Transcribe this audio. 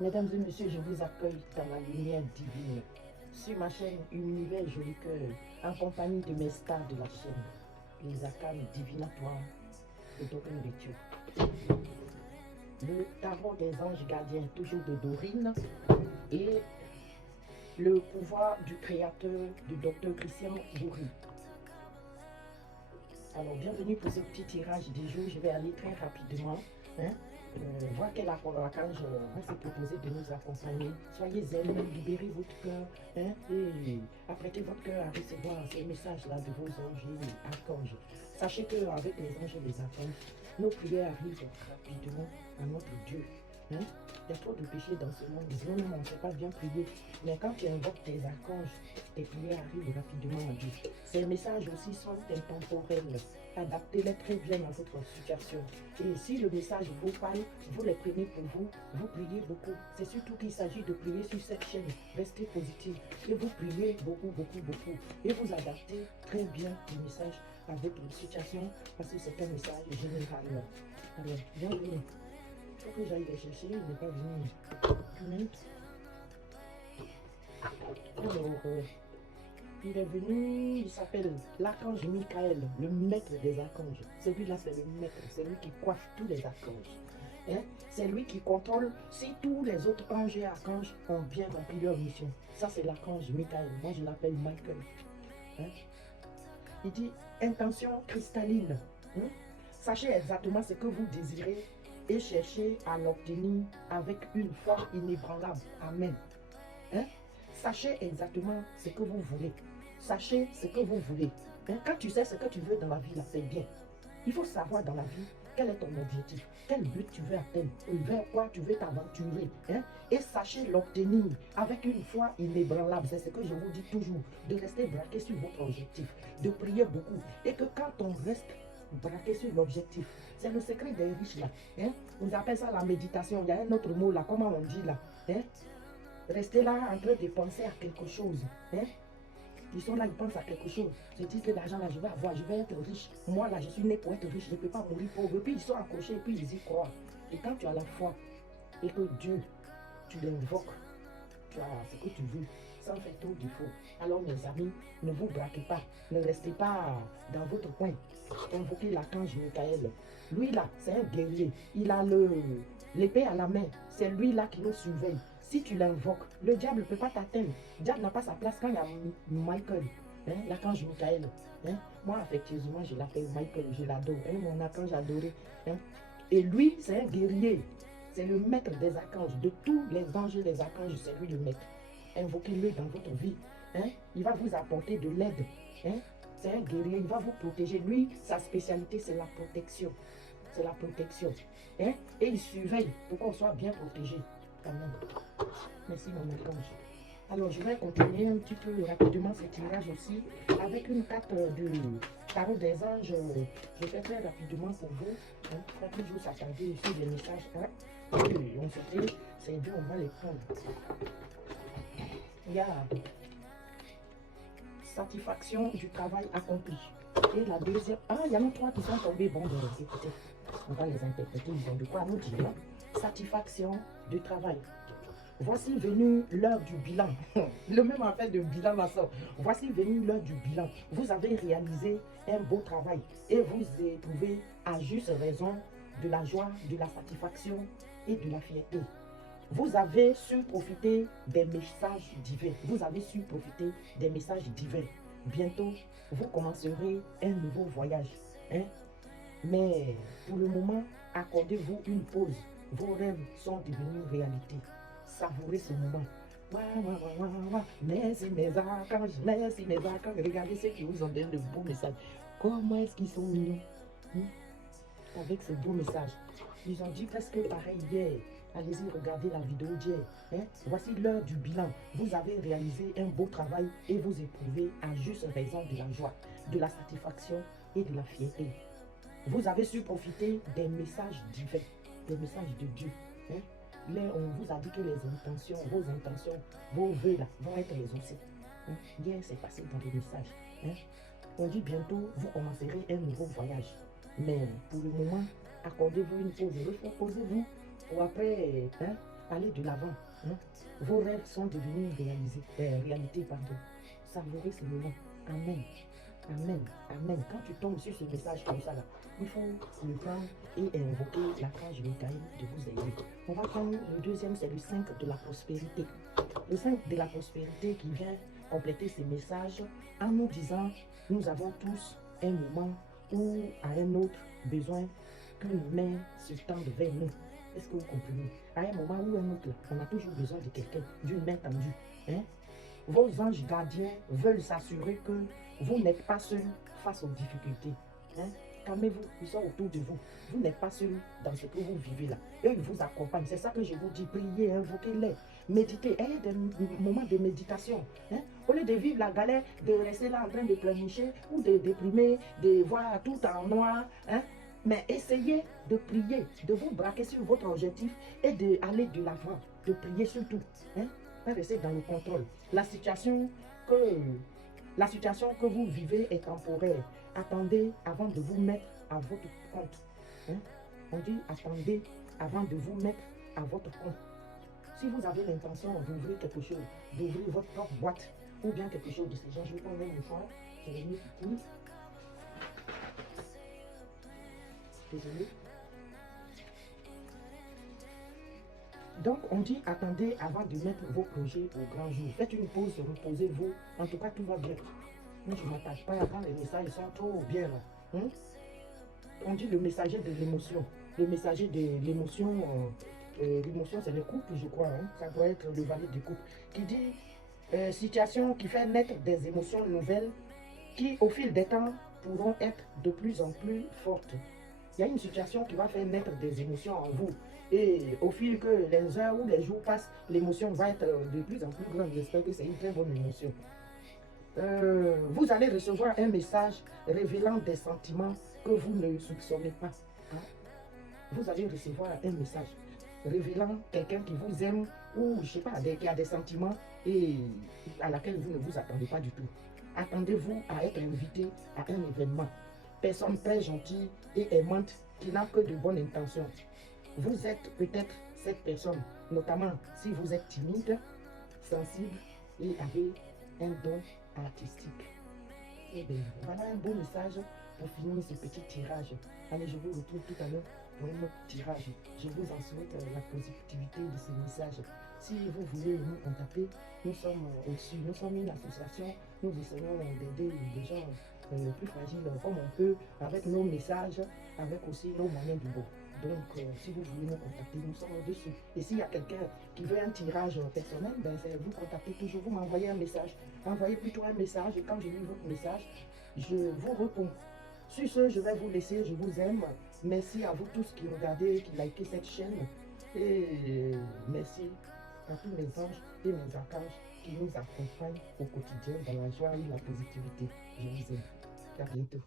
Mesdames et messieurs, je vous accueille dans la lumière divine sur ma chaîne Univers Joli Cœur, en compagnie de mes stars de la chaîne, les arcanes divinatoires de Dorine Béthieu. Le tarot des anges gardiens, toujours de Dorine, et le pouvoir du créateur du docteur Christian Bourri. Alors, bienvenue pour ce petit tirage du jour. Je vais aller très rapidement. Voir quel archange va se proposer de nous accompagner. Soyez zen, libérez votre cœur et apprêtez votre cœur à recevoir ces messages-là de vos anges et archanges. Sachez qu'avec les anges et les archanges, nos prières arrivent rapidement à notre Dieu. Il y a trop de péchés dans ce monde. Nous, on ne sait pas bien prier. Mais quand tu invoques tes archanges, tes prières arrivent rapidement à Dieu. Ces messages aussi sont intemporels. Adaptez-les très bien à votre situation. Et si le message vous parle, vous les prenez pour vous, vous priez beaucoup. C'est surtout qu'il s'agit de prier sur cette chaîne. Restez positif. Et vous priez beaucoup, beaucoup, beaucoup. Et vous adaptez très bien le message à votre situation parce que c'est un message général. Alors, bienvenue. Il faut que j'aille les chercher, il n'est pas venu. Alors, il est venu, il s'appelle l'archange Michael, le maître des archanges. Celui-là, c'est le maître, c'est lui qui coiffe tous les archanges. C'est lui qui contrôle si tous les autres anges et archanges ont bien rempli leur mission. Ça, c'est l'archange Michael. Moi, je l'appelle Michael. Il dit intention cristalline. Sachez exactement ce que vous désirez et cherchez à l'obtenir avec une foi inébranlable. Amen. Sachez exactement ce que vous voulez. Sachez ce que vous voulez. Quand tu sais ce que tu veux dans la vie, là, c'est bien. Il faut savoir dans la vie quel est ton objectif, quel but tu veux atteindre, vers quoi tu veux t'aventurer. Et sachez l'obtenir avec une foi inébranlable. C'est ce que je vous dis toujours, de rester braqué sur votre objectif, de prier beaucoup. Et que quand on reste braqué sur l'objectif, c'est le secret des riches là. On appelle ça la méditation. Il y a un autre mot là, comment on dit là. Restez là en train de penser à quelque chose. Ils sont là, ils pensent à quelque chose. Ils disent que l'argent là, je vais avoir, je vais être riche. Moi là, je suis né pour être riche, je ne peux pas mourir pauvre. Et puis ils sont accrochés et puis ils y croient. Et quand tu as la foi et que Dieu, tu l'invoques, tu as ce que tu veux, sans faire trop d'efforts. Alors mes amis, ne vous braquez pas. Ne restez pas dans votre coin. Invoquez l'archange Michael. Lui là, c'est un guerrier. Il a l'épée à la main. C'est lui là qui nous surveille. Si tu l'invoques, le diable ne peut pas t'atteindre. Le diable n'a pas sa place quand il y a Michael, l'archange Michael. Moi, effectivement, je l'appelle Michael, je l'adore. Mon archange adoré. Et lui, c'est un guerrier. C'est le maître des archanges. De tous les anges et les archanges, c'est lui le maître. Invoquez-le dans votre vie. Il va vous apporter de l'aide. C'est un guerrier, il va vous protéger. Lui, sa spécialité, c'est la protection. C'est la protection. Et il surveille pour qu'on soit bien protégé. Amen. Merci mon archange. Alors je vais continuer un petit peu rapidement ce tirage aussi avec une carte de tarot des anges. Je fais très rapidement pour vous. Pas toujours s'attarder sur les messages. Et on se dit, c'est bien, on va les prendre. Il y a satisfaction du travail accompli. Et la deuxième, il y en a trois qui sont tombés. Bon, écoutez, on va les interpréter, ils ont de quoi nous dire. Satisfaction du travail. Voici venue l'heure du bilan. Le même appel de bilan là sort. Voici venue l'heure du bilan. Vous avez réalisé un beau travail et vous éprouvez à juste raison de la joie, de la satisfaction et de la fierté. Vous avez su profiter des messages divins. Vous avez su profiter des messages divins. Bientôt, vous commencerez un nouveau voyage. Mais pour le moment, accordez-vous une pause. Vos rêves sont devenus réalité. Savourez ce moment. Merci mes archanges, merci mes archanges. Regardez ceux qui vous ont donné de beaux messages. Comment est-ce qu'ils sont mignons avec ce beau message. Ils ont dit presque pareil hier. Allez-y, regardez la vidéo d'hier. Voici l'heure du bilan. Vous avez réalisé un beau travail et vous éprouvez à juste raison de la joie, de la satisfaction et de la fierté. Vous avez su profiter des messages divins, des messages de Dieu. Là, on vous a dit que les intentions, vos intentions, vos vœux là, vont être exaucés. Hier, c'est passé dans les messages. On dit bientôt, vous commencerez un nouveau voyage. Mais pour le moment, accordez-vous une pause. Reposez-vous pour après allez de l'avant. Hein. Vos rêves sont devenus réalité. Pardon. Savourez ce moment. Amen. Amen. Amen. Quand tu tombes sur ce message comme ça, là, il faut le prendre et invoquer l'archange Michael de vous aider. On va prendre le deuxième, c'est le 5 de la prospérité. Le 5 de la prospérité qui vient compléter ces messages en nous disant, nous avons tous un moment ou à un autre besoin qu'une main se tende vers nous. Est-ce que vous comprenez? À un moment ou un autre, on a toujours besoin de quelqu'un, d'une main tendue. Hein? Vos anges gardiens veulent s'assurer que vous n'êtes pas seul face aux difficultés. Hein? Calmez-vous, ils sont autour de vous. Vous n'êtes pas seul dans ce que vous vivez là. Eux, ils vous accompagnent. C'est ça que je vous dis. Priez, invoquez-les. Méditez. Ayez des moments de méditation. Hein? Au lieu de vivre la galère, de rester là en train de pleurnicher ou de déprimer, de voir tout en noir. Hein? Mais essayez de prier, de vous braquer sur votre objectif et d'aller de l'avant, de prier surtout. Hein? Pas rester dans le contrôle. La situation que vous vivez est temporaire. Attendez avant de vous mettre à votre compte. Hein? On dit attendez avant de vous mettre à votre compte. Si vous avez l'intention d'ouvrir quelque chose, d'ouvrir votre propre boîte ou bien quelque chose de ce genre, je vais prendre un mouchoir. Je vais mettre ici. Désolé. Donc, on dit attendez avant de mettre vos projets au grand jour. Faites une pause, reposez-vous. En tout cas, tout va bien. Moi, je ne m'attache pas quand les messages sont trop bien là. Hein? On dit le messager de l'émotion. Le messager de l'émotion, l'émotion c'est le couple, je crois. Hein? Ça doit être le valet du couple. Qui dit situation qui fait naître des émotions nouvelles qui, au fil des temps, pourront être de plus en plus fortes. Il y a une situation qui va faire naître des émotions en vous. Et au fil que les heures ou les jours passent, l'émotion va être de plus en plus grande. J'espère que c'est une très bonne émotion. Vous allez recevoir un message révélant des sentiments que vous ne soupçonnez pas. Hein? Vous allez recevoir un message révélant quelqu'un qui vous aime ou, je ne sais pas, qui a des sentiments et à laquelle vous ne vous attendez pas du tout. Attendez-vous à être invité à un événement. Personne très gentille et aimante qui n'a que de bonnes intentions. Vous êtes peut-être cette personne, notamment si vous êtes timide, sensible et avez un don artistique. Et bien, voilà un beau message pour finir ce petit tirage. Allez, je vous retrouve tout à l'heure pour un autre tirage. Je vous en souhaite la positivité de ce message. Si vous voulez nous contacter, nous sommes au-dessus. Nous sommes une association. Nous essayons d'aider les gens plus fragiles comme on peut, avec nos messages, avec aussi nos moyens du bord. Donc, si vous voulez nous contacter, nous sommes au-dessus. Et s'il y a quelqu'un qui veut un tirage personnel, ben, vous contactez toujours, vous m'envoyez un message. Envoyez plutôt un message et quand je lis votre message, je vous réponds. Sur ce, je vais vous laisser, je vous aime. Merci à vous tous qui regardez, qui likez cette chaîne. Et merci à tous les anges et mes archanges qui nous accompagnent au quotidien dans la joie et la positivité. Je vous aime. À bientôt.